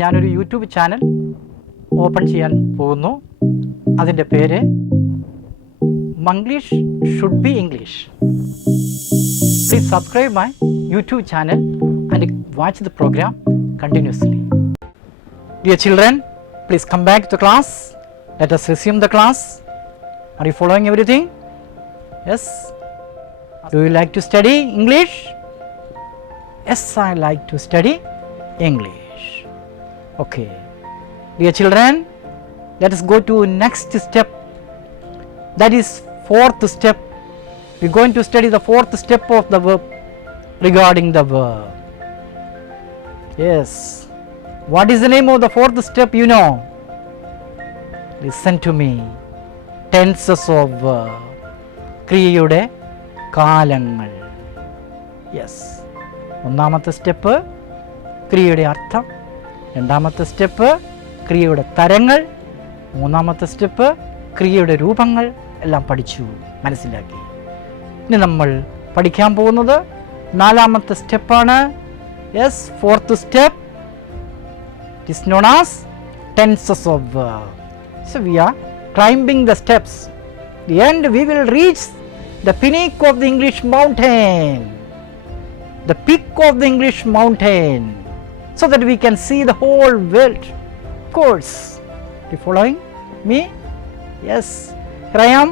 ഞാനൊരു YouTube channel open ചെയ്യാൻ പോകുന്നു. അതിൻ്റെ പേര് Manglish should be English. Please subscribe my YouTube channel and watch the programme continuously. Dear children, please come back to the class. Let us resume the class. Are you following everything? Yes? Do you like to study English? Yes, I like to study English. Okay. Dear children, let us go to next step. That is fourth step. We are going to study the fourth step of the verb regarding the verb. Yes. What is the name of the fourth step, you know? Listen to me. Tenses of verb. ക്രിയയുടെ കാലങ്ങൾ. യെസ്, ഒന്നാമത്തെ സ്റ്റെപ്പ് ക്രിയയുടെ അർത്ഥം, രണ്ടാമത്തെ സ്റ്റെപ്പ് ക്രിയയുടെ തരങ്ങൾ, മൂന്നാമത്തെ സ്റ്റെപ്പ് ക്രിയയുടെ രൂപങ്ങൾ എല്ലാം പഠിച്ചു, മനസ്സിലാക്കി. ഇനി നമ്മൾ പഠിക്കാൻ പോകുന്നത് നാലാമത്തെ സ്റ്റെപ്പാണ്. Yes, fourth step. It is known as tenses of verb. So we are climbing the steps. The end we will reach the pinnacle of the English mountain. The peak of the English mountain, so that we can see the whole world. Of course. Are you following me? Yes. Here I am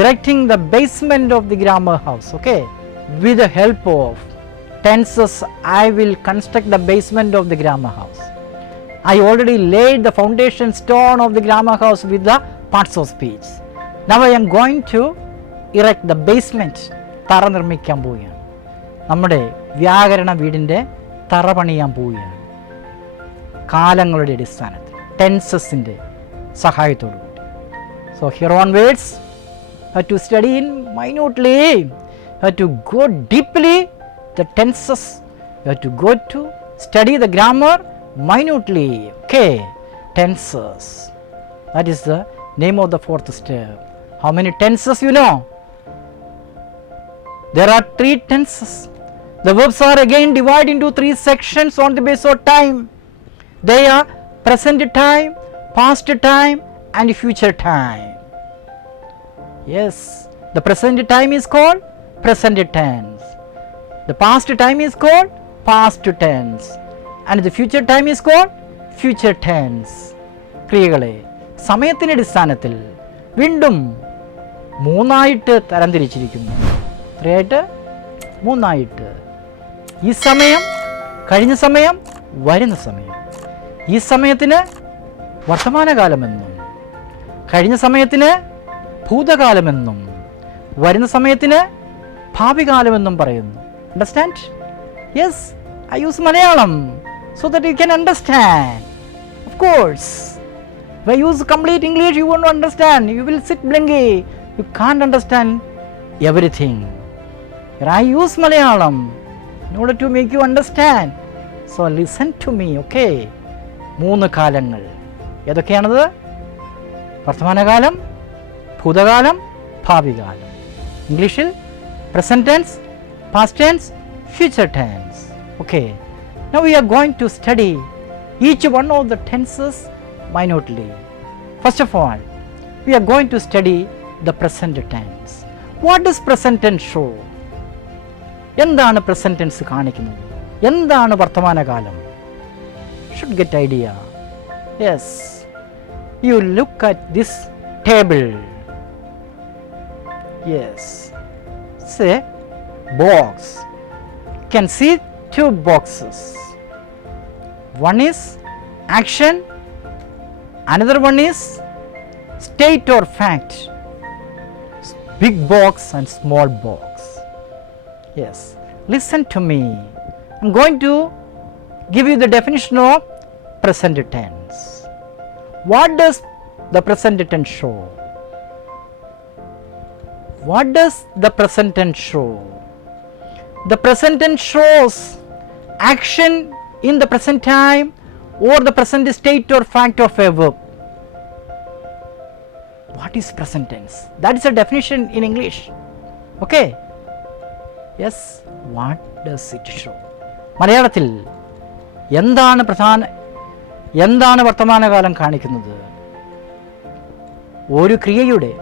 erecting the basement of the grammar house. Okay. With the help of tenses, I will construct the basement of the grammar house. I already laid the foundation stone of the grammar house with the parts of speech. Now I am going to erect the basement. തറ നിർമ്മിക്കാൻ പോവുകയാണ്. നമ്മുടെ വ്യാകരണ വീടിൻ്റെ തറ പണിയാൻ പോവുകയാണ്, കാലങ്ങളുടെ അടിസ്ഥാനത്തിൽ, ടെൻസസിൻ്റെ സഹായത്തോടു കൂടി. So here onwards, have to study in minutely, have to go deeply the tenses, you have to go to study the grammar minutely. Okay, tenses, that is the name of the fourth step. How many tenses you know? There are 3 tenses. The verbs are again divided into 3 sections on the basis of time. They are present time, past time and future time. Yes, the present time is called present tense. The past time is called past tense, and the future time is called future tense. ക്രിയകളെ സമയത്തിൻ്റെ അടിസ്ഥാനത്തിൽ വീണ്ടും മൂന്നായിട്ട് തരംതിരിച്ചിരിക്കുന്നു. എത്രയായിട്ട്? മൂന്നായിട്ട്. ഈ സമയം, കഴിഞ്ഞ സമയം, വരുന്ന സമയം. ഈ സമയത്തിന് വർത്തമാനകാലമെന്നും, കഴിഞ്ഞ സമയത്തിന് ഭൂതകാലമെന്നും, വരുന്ന സമയത്തിന് ഭാവികാലമെന്നും പറയുന്നു. Understand? Yes, I use Malayalam so that you can understand. Of course, if I use complete English, you won't understand. You will sit blingy. You can't understand everything. Here I use Malayalam in order to make you understand. So listen to me, okay? 3 കാലങ്ങൾ ഏതൊക്കെയാണത്? വർത്തമാനകാലം, ഭൂതകാലം, ഭാവികാലം. ഇംഗ്ലീഷിൽ present tense, past tense, future tense. Okay, now we are going to study each one of the tenses minutely. First of all, we are going to study the present tense. What does present tense show? എന്താണ് present tense കാണിക്കുന്നത്? എന്താണ് വർത്തമാനകാലം? Should get idea. Yes, you look at this table. Yes, say box. You can see 2 boxes. One is action, another one is state or fact. Big box and small box. Yes, listen to me. I'm going to give you the definition of present tense. What does the present tense show? What does the present tense show? The present tense shows action in the present time or the present state or fact of a verb. What is present tense? That is a definition in English. Okay? Yes, what does it show? മലയാളത്തിൽ എന്താണ് വർത്തമാനകാലം കാണിക്കുന്നത്? ഒരു ക്രിയയുടെ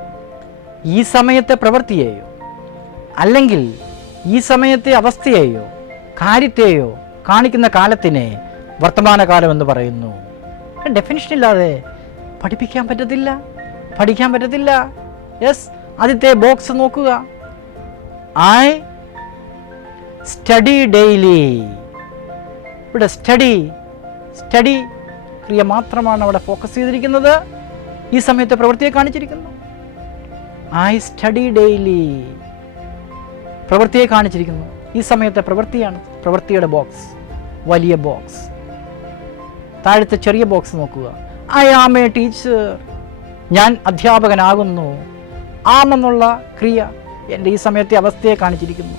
ഈ സമയത്തെ പ്രവൃത്തിയെയോ അല്ലെങ്കിൽ ഈ സമയത്തെ അവസ്ഥയെയോ കാര്യത്തെയോ കാണിക്കുന്ന കാലത്തിനെ വർത്തമാനകാലം എന്ന് പറയുന്നു. ഡെഫിനിഷൻ ഇല്ലാതെ പഠിക്കാൻ പറ്റത്തില്ല. യെസ്, ആദ്യത്തെ ബോക്സ് നോക്കുക. I study daily. ഇവിടെ സ്റ്റഡി ക്രിയ മാത്രമാണ് അവിടെ ഫോക്കസ് ചെയ്തിരിക്കുന്നത്. ഈ സമയത്തെ പ്രവൃത്തിയെ കാണിച്ചിരിക്കുന്നു. ഐ സ്റ്റഡി ഡെയിലി പ്രവൃത്തിയെ കാണിച്ചിരിക്കുന്നു. ഈ സമയത്തെ പ്രവൃത്തിയാണ്. പ്രവൃത്തിയുടെ ബോക്സ്, വലിയ ബോക്സ്. താഴത്തെ ചെറിയ ബോക്സ് നോക്കുക. I am a teacher. ഞാൻ അധ്യാപകനാകുന്നു. ആമെന്നുള്ള ക്രിയ എൻ്റെ ഈ സമയത്തെ അവസ്ഥയെ കാണിച്ചിരിക്കുന്നു.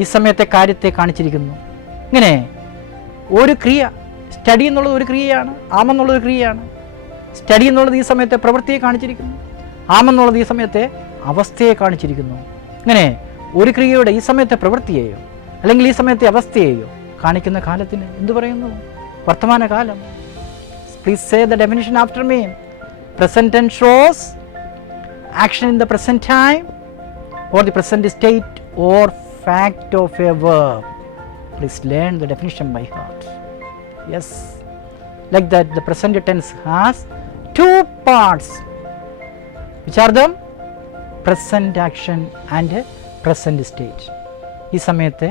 ഈ സമയത്തെ കാര്യത്തെ കാണിച്ചിരിക്കുന്നു. ഇങ്ങനെ ഒരു ക്രിയ, സ്റ്റഡി എന്നുള്ളത് ഒരു ക്രിയയാണ്, ആമെന്നുള്ളത് ക്രിയയാണ്. സ്റ്റഡി എന്നുള്ളത് ഈ സമയത്തെ പ്രവൃത്തിയെ കാണിച്ചിരിക്കുന്നു. ആമെന്നുള്ളത് ഈ സമയത്തെ അവസ്ഥയെ കാണിച്ചിരിക്കുന്നു. ഇങ്ങനെ ഒരു ക്രിയയുടെ ഈ സമയത്തെ പ്രവൃത്തിയെയോ അല്ലെങ്കിൽ ഈ സമയത്തെ അവസ്ഥയെയോ കാണിക്കുന്ന കാലത്തിന് എന്തു പറയുന്നു? വർത്തമാനകാലം. Please say the definition after me. Present tense shows action in the present time or the present state or fact of a verb. Please learn the definition by heart. Yes, like that the present tense has two parts, which are the present action and present state. ഈ സമയത്തെ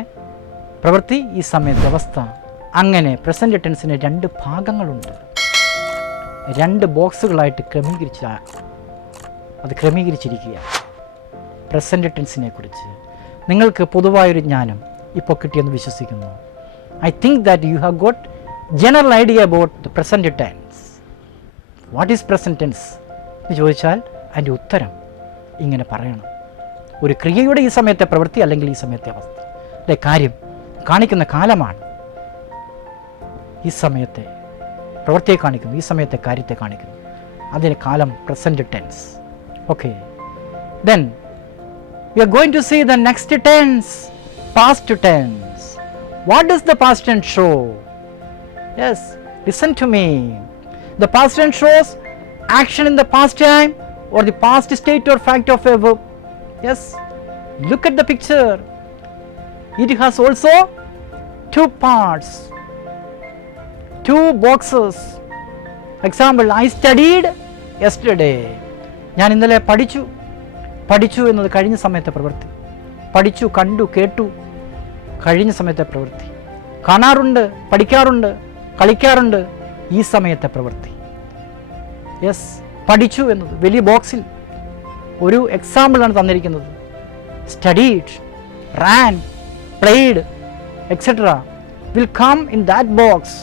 പ്രവൃത്തി, ഈ സമയത്തെ അവസ്ഥ. അങ്ങനെ പ്രസന്റ് ടെൻസിന് രണ്ട് ഭാഗങ്ങളുണ്ട്. രണ്ട് ബോക്സുകളായിട്ട് ക്രമീകരിച്ചിരിക്കുക. പ്രസന്റ് ടെൻസിനെ കുറിച്ച് നിങ്ങൾക്ക് പൊതുവായൊരു ജ്ഞാനം ഇപ്പോൾ കിട്ടിയെന്ന് വിശ്വസിക്കുന്നു. I think that you have got general idea about the present tense. What is present tense എന്ന് ചോദിച്ചാൽ അതിൻ്റെ ഉത്തരം ഇങ്ങനെ പറയണം. ഒരു ക്രിയയുടെ ഈ സമയത്തെ പ്രവൃത്തി അല്ലെങ്കിൽ ഈ സമയത്തെ അവസ്ഥ അല്ലെ കാര്യം കാണിക്കുന്ന കാലമാണ്. ഈ സമയത്തെ പ്രവൃത്തിയെ കാണിക്കുന്നു, ഈ സമയത്തെ കാര്യത്തെ കാണിക്കുന്നു. അതിന് കാലം present tense. Okay, then we are going to see the next tense, past tense. What does the past tense show? Yes, listen to me. The past tense shows action in the past time or the past state or fact of a verb. Yes, look at the picture. It has also two parts, two boxes. Example, I studied yesterday. ഞാൻ ഇന്നലെ പഠിച്ചു എന്നത് കഴിഞ്ഞ സമയത്തെ പ്രവൃത്തി. പഠിച്ചു, കണ്ടു, കേട്ടു കഴിഞ്ഞ സമയത്തെ പ്രവൃത്തി. കാണാറുണ്ട്, പഠിക്കാറുണ്ട്, കളിക്കാറുണ്ട് ഈ സമയത്തെ പ്രവൃത്തി. യെസ്, പഠിച്ചു എന്നത് വലിയ ബോക്സിൽ ഒരു എക്സാമ്പിളാണ് തന്നിരിക്കുന്നത്. Studied, ran, played etcetera will come in that box.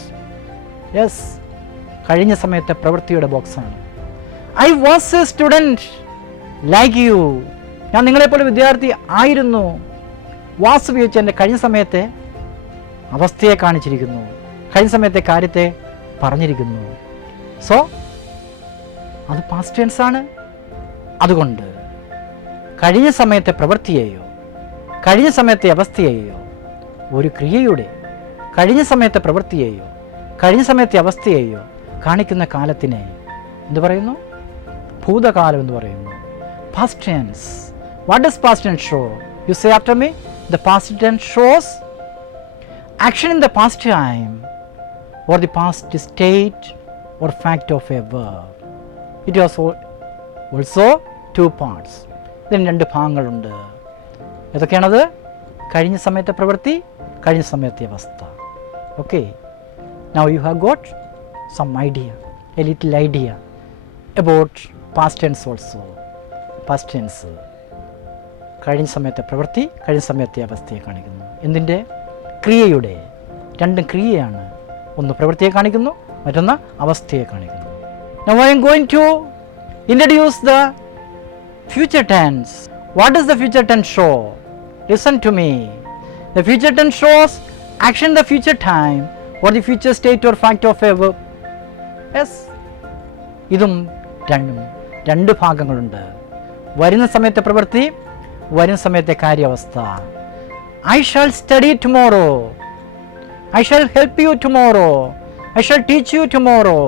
Yes, കഴിഞ്ഞ സമയത്തെ പ്രവൃത്തിയുടെ ബോക്സാണ്. I was a student like you. ഞാൻ നിങ്ങളെപ്പോലെ വിദ്യാർത്ഥി ആയിരുന്നു. വാസ് ഉപയോഗിച്ച് എൻ്റെ കഴിഞ്ഞ സമയത്തെ അവസ്ഥയെ കാണിച്ചിരിക്കുന്നു, കഴിഞ്ഞ സമയത്തെ കാര്യത്തെ പറഞ്ഞിരിക്കുന്നു. സോ അത് പാസ്റ്റ് ടെൻസ് ആണ്. അതുകൊണ്ട് കഴിഞ്ഞ സമയത്തെ പ്രവൃത്തിയെയോ കഴിഞ്ഞ സമയത്തെ അവസ്ഥയെയോ ഒരു ക്രിയയുടെ കഴിഞ്ഞ സമയത്തെ പ്രവൃത്തിയെയോ കഴിഞ്ഞ സമയത്തെ അവസ്ഥയെയോ കാണിക്കുന്ന കാലത്തിനെ എന്ത് പറയുന്നു? ഭൂതകാലം എന്ന് പറയുന്നു. Past tense. What does past tense show? You say after me. The past tense shows action in the past time or the past state or fact of a verb. It has also two parts. ഇതിന് രണ്ട് ഭാഗങ്ങളുണ്ട്. ഏതൊക്കെയാണത്? കഴിഞ്ഞ സമയത്തെ പ്രവൃത്തി, കഴിഞ്ഞ സമയത്തെ അവസ്ഥ. Okay. Now you have got some idea, a little idea about past tense also. Past tense കഴിഞ്ഞ സമയത്തെ പ്രവൃത്തി, കഴിഞ്ഞ സമയത്തെ അവസ്ഥയെ കാണിക്കുന്നു. എന്തിൻ്റെ? ക്രിയയുടെ. രണ്ടും ക്രിയയാണ്. ഒന്ന് പ്രവൃത്തിയെ കാണിക്കുന്നു, മറ്റൊന്ന് അവസ്ഥയെ കാണിക്കുന്നു. Now I am going to introduce the future tense. What does the future tense show? Listen to me. The future tense shows action in the future time or the future state or fact of a verb. Yes, ഇതും രണ്ട് ഭാഗങ്ങളുണ്ട്. വരുന്ന സമയത്തെ പ്രവൃത്തി, വരുന്ന സമയത്തെ കാര്യാവസ്ഥ. I shall study tomorrow. I shall help you tomorrow. I shall teach you tomorrow.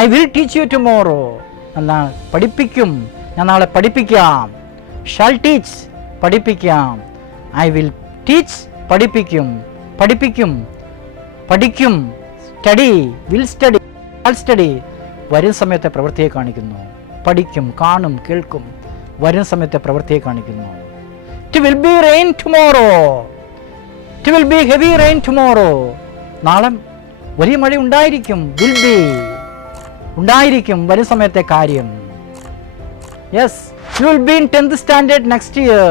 I will teach you tomorrow. പഠിപ്പിക്കും, ഞാൻ നാളെ പഠിപ്പിക്കാം. Shall teach, പഠിപ്പിക്കാം. I will teach, പഠിപ്പിക്കും. പഠിപ്പിക്കും, പഠിക്കും. Study, will study, shall study. വരും സമയത്തെ പ്രവൃത്തിയെ കാണിക്കുന്നു. പഠിക്കും, കാണും, കേൾക്കും. വരും സമയത്തെ പ്രവൃത്തിയെ കാണിക്കുന്നു. It will be rain tomorrow. It will be heavy rain tomorrow. നാളെ വലിയ മഴ ഉണ്ടായിരിക്കും. Will be, ഉണ്ടായിരിക്കും, വരും സമയത്തെ കാര്യം. Yes, you will be in 10th standard next year.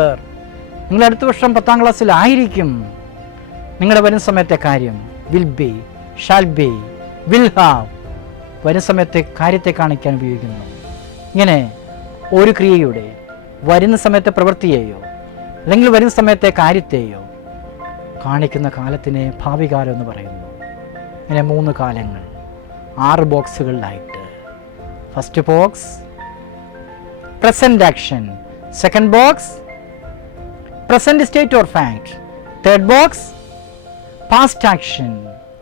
നിങ്ങൾ അടുത്ത വർഷം 10ാം ക്ലാസ്സിലായിരിക്കും. നിങ്ങളുടെ വരും സമയത്തെ കാര്യം will be, shall be, will have, വരും സമയത്തെ കാര്യത്തെ കാണിക്കാൻ ഉപയോഗിക്കുന്നു. ഇങ്ങനെ ഒരു ക്രിയയുടെ വരുന്ന സമയത്തെ പ്രവൃത്തിയെയോ അല്ലെങ്കിൽ വരുന്ന സമയത്തെ കാര്യത്തെയോ കാണിക്കുന്ന കാലത്തിനെ ഭാവികാലം എന്ന് പറയുന്നു. ഇങ്ങനെ 3 കാലങ്ങൾ 6 ബോക്സുകളിലായിട്ട്. First box present action, second box present state or fact, third box past action,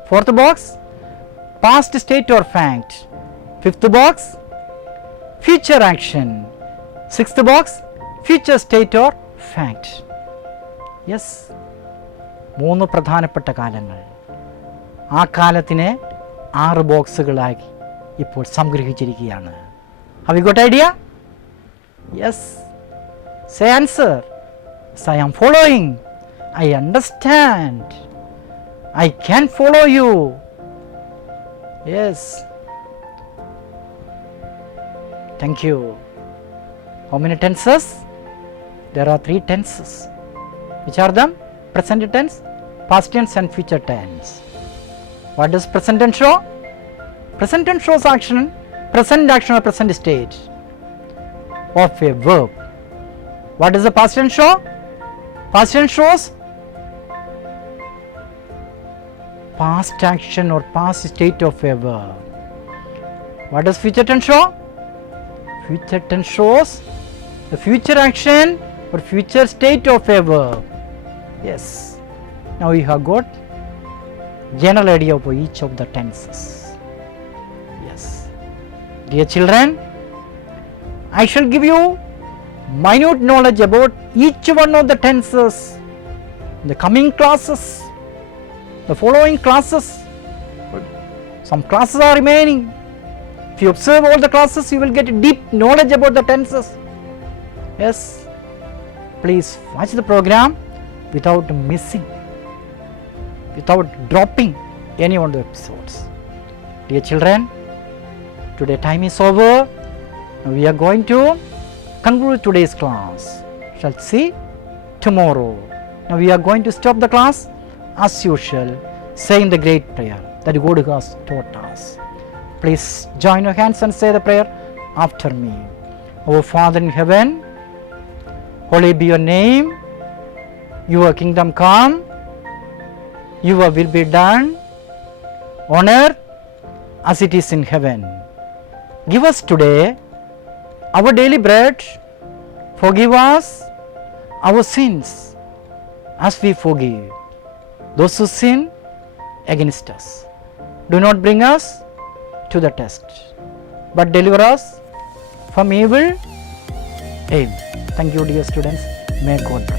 fourth box past state or fact, fifth box future action, sixth box future state or fact. Yes, 3 പ്രധാനപ്പെട്ട കാലങ്ങൾ. ആ കാലത്തിനെ 6 ബോക്സുകളായി ഇപ്പോൾ സംഗ്രഹിച്ചിരിക്കുകയാണ്. Have you got idea? Yes. Say answer. Say I am following. I understand. I can follow you. Yes. Thank you. How many tenses? There are 3 tenses. Which are them? Present tense, past tense and future tense. What does present tense show? Present tense shows action, present action or present state of a verb. What does the past tense show? Past tense shows past action or past state of a verb. What does future tense show? Future tense shows the future action or future state of a verb. Yes, now you have got general idea of each of the tenses. Yes, dear children, I shall give you minute knowledge about each one of the tenses in the coming classes, the following classes. Some classes are remaining. If you observe all the classes, you will get deep knowledge about the tenses. Yes, please watch the program without missing, without dropping any one of the episodes. Dear children, today time is over. Now we are going to conclude today's class. Shall see tomorrow. Now we are going to stop the class as usual, saying the great prayer that God has taught us. Please join your hands and say the prayer after me. Our Father in heaven, holy be your name. Your kingdom come, your will be done on earth as it is in heaven. Give us today our daily bread. Forgive us our sins as we forgive those who sin against us. Do not bring us to the test, but deliver us from evil. Amen. Thank you, dear students. May God bless.